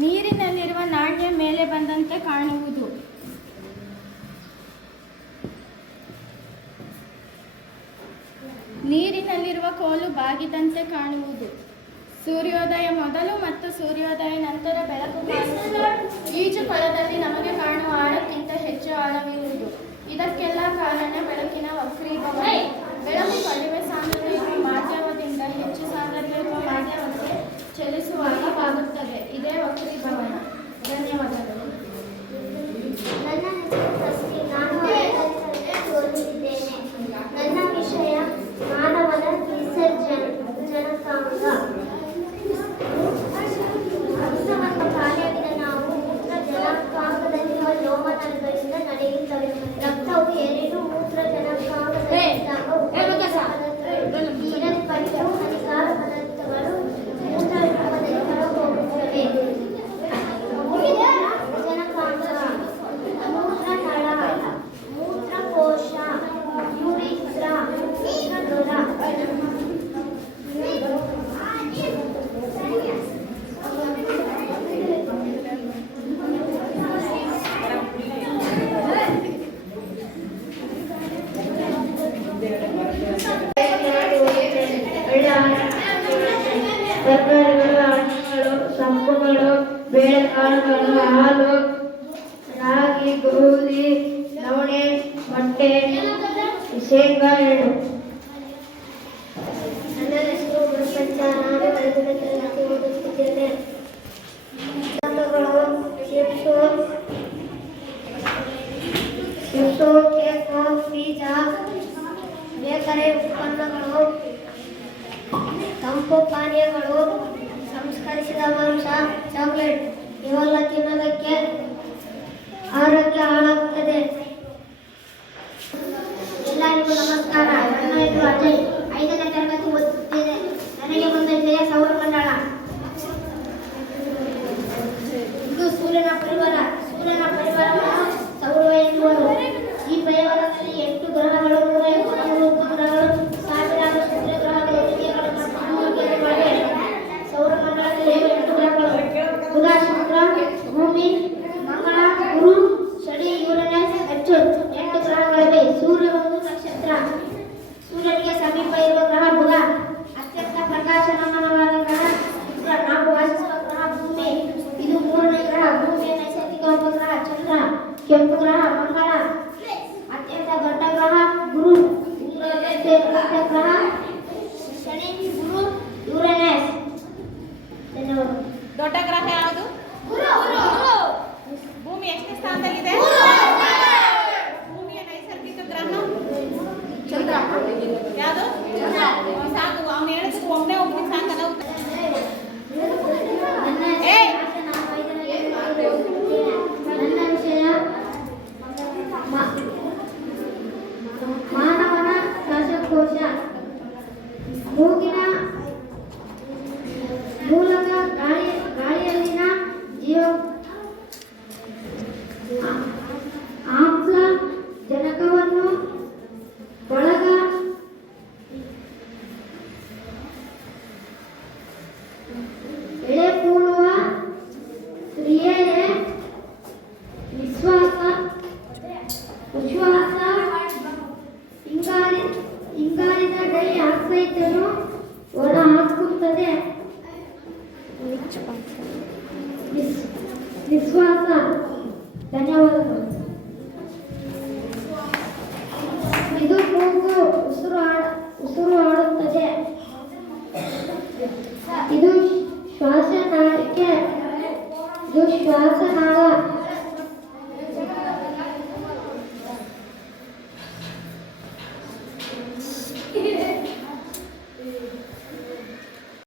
ನೀರಿನಲ್ಲಿರುವ ನಾಣ್ಯ ಮೇಲೆ ಬಂದಂತೆ ಕಾಣುವುದು. ನೀರಿನಲ್ಲಿರುವ ಕೋಲು ಬಾಗಿದಂತೆ ಕಾಣುವುದು. ಸೂರ್ಯೋದಯ ಮೊದಲು ಮತ್ತು ಸೂರ್ಯೋದಯ ನಂತರ ಬೆಳಕು ಕಾಣುವುದು. ಈಜು ಕೊಳದಲ್ಲಿ ನಮಗೆ ಕಾಣುವ ಆಳಕ್ಕಿಂತ ಹೆಚ್ಚು ಆಳವಿರುವುದು. ಇದಕ್ಕೆಲ್ಲ ಕಾರಣ ಬೆಳಕಿನ ವಕ್ರೀಭವನ. ಬೆಳಕು ಕಡಿಮೆ ಸಾಂದ್ರತೆ ಇರುವ ಮಾಧ್ಯಮದಿಂದ ಹೆಚ್ಚು ಸಾಂದ್ರತೆ ಇರುವ ಮಾಧ್ಯಮಕ್ಕೆ ಚಲಿಸುವಾಗ ಬಾಗುತ್ತದೆ. ಇದೇ ವಕ್ರೀಭವನ. ಧನ್ಯವಾದಗಳು. ನನ್ನ ಹೆಸರು ಪ್ರಸ್ತಿ. ನಾನು ಓದುತ್ತಿದ್ದೇನೆ. ನನ್ನ ವಿಷಯ ಮಾನವನ ವಿಸರ್ಜನಕಾಂಗ. ರಕ್ತವನ್ನು ಖಾಲಿಯಾಗಿದ ನಾವು ಮೂತ್ರ ಜನಕಾಂಗದಲ್ಲಿರುವ ಲೋಮನರಗಳಿಂದ ನಡೆಯುತ್ತವೆ. ರಕ್ತವು ಏರಿದು ಮೂತ್ರ ಜನಕಾಂಗದಲ್ಲಿದ್ದಾಗ ಹೀರಲ್ಪಟ್ಟು ಹಾನಿಕಾರ ಪದಾರ್ಥಗಳು ಮೂತ್ರ ರೂಪದಲ್ಲಿ ಹೊರಹೋಗುತ್ತವೆ. ಜನಕಾಂಗ, ಮೂತ್ರನಳ, ಮೂತ್ರಕೋಶ, ಯುರಿತ್ರ, ಮೂತ್ರದೊರ. ತರಕಾರಿಗಳು, ಹಣ್ಣುಗಳು, ಸೊಪ್ಪುಗಳು, ಬೇಳೆಕಾಳುಗಳು, ಹಾಲು, ರಾಗಿ, ಗೋಧಿ, ನವಣೆ, ಮೊಟ್ಟೆ, ಶೇಂಗಾ, ಎಳ್ಳು. ನನ್ನ ಹೆಸರು ಗುರುಪಂಚ. ನಾನು 5ನೇ ತರಗತಿ ಓದುತ್ತಿದ್ದೇನೆ. ಪದಾರ್ಥಗಳು ಚಿಪ್ಸು, ಕೇಕು, ಪಿಜ್ಜಾ, ಬೇಕರಿ ಉತ್ಪನ್ನಗಳು, ತಂಪು ಪಾನೀಯಗಳು, ಸಂಸ್ಕರಿಸಿದ ಮಾಂಸ, ಚಾಕ್ಲೇಟ್ ಇವೆಲ್ಲ ತಿನ್ನೋದಕ್ಕೆ ಆರೋಗ್ಯ ಹಾಳಾಗುತ್ತದೆ. ಎಲ್ಲರಿಗೂ ನಮಸ್ಕಾರ. ನನ್ನ ಹೆಸರು ಅಜಯ್. 5ನೇ ತರಗತಿ ಓದುತ್ತಿದ್ದೇನೆ. ನನಗೆ ಬಂದ ವಿಷಯ ಸೌರಮಂಡಲ. ಇದು ಸೂರ್ಯನ ಪರಿವಾರ. ಸೂರ್ಯನ ಪರಿವಾರವನ್ನು ಸೌರ ಎನ್ನುವರು. ಈ ಪರಿವಾರದಲ್ಲಿ 8 ಗ್ರಹಗಳು, 153 ಉಪಗ್ರಹಗಳು, ಸಾವಿರಾರು ಕ್ಷುದ್ರ ಗ್ರಹಗಳು, ಉಲ್ಲೇಖಗಳು ಮತ್ತು ಭೂಮಿಗಳಿವೆ. ಸೌರಮಂಡಲದಲ್ಲಿ 8 ಗ್ರಹಗಳು: ಬುಧ, ಶುಕ್ರ, ಭೂಮಿ, ಮಂಗಳ, ಗುರು, ಶನಿ, ಯುರೇನಸ್, ನೆಪ್ಚೂನ್. 8 ಗ್ರಹಗಳಿವೆ. ಸೂರ್ಯ ಒಂದು ನಕ್ಷತ್ರ. ಸೂರ್ಯನಿಗೆ ಸಮೀಪ ಇರುವ ಗ್ರಹ ಬುಧ. ಅತ್ಯಂತ ಪ್ರಕಾಶಮಾನವಾದ ಗ್ರಹ ಶುಕ್ರ. ನಾವು ವಾಸಿಸುವ ಗ್ರಹ ಭೂಮಿ. ಇದು 3ನೇ ಗ್ರಹ. ಭೂಮಿಯ ನೈಸರ್ಗಿಕ ಉಪಗ್ರಹ ಚಂದ್ರ. ಕೆಂಪು ಗ್ರಹ ಮಂಗಳ. ಅತ್ಯಂತ ದೊಡ್ಡ ಗ್ರಹ ಗುರು. ಗ್ರಹ ಶನಿ, ಗುರು, ಯುರೇನಸ್. ಧನ್ಯವಾದ. ದೊಡ್ಡ ಗ್ರಹ ಯಾವುದು? ಭೂಮಿ ಎಷ್ಟನೇ ಸ್ಥಾನದಲ್ಲಿದೆ? ಭೂಮಿಯ ನೈಸರ್ಗಿಕ ಗ್ರಹ ಚಂದ್ರ. ಯಾವುದು? ಸಾಕು, ಅವನು ಹೇಳಿದ್ರು ಒಮ್ಮೆ ಒಬ್ಬನಿಗೆ ಸಾಕಲ್ಲ. ನನ್ನ ವಿಷಯ ಮಾನವನ ಶ್ವಾಸಕೋಶ. ಮೂಗಿನ ಮೂಲಕ ಗಾಳಿಯಲ್ಲಿನ ಆಮ್ಲಜನಕವನ್ನು ಒಳಗ ಎಳೆಪೂಳುವ ಕ್ರಿಯೆಯೇ ಉಚ್ಛ್ವಾಸ. ಇಂಗಾಲದ ಡೈ ಆಕ್ಸೈಡನ್ನು ಹೊರಹಾಕುತ್ತದೆ. ನಿಶ್ವಾಸ. ಧನ್ಯವಾದಗಳು. ಇದು ಮೂಗು ಉಸಿರು ಆಡುತ್ತದೆ. ಇದು ಶ್ವಾಸನಾಳ.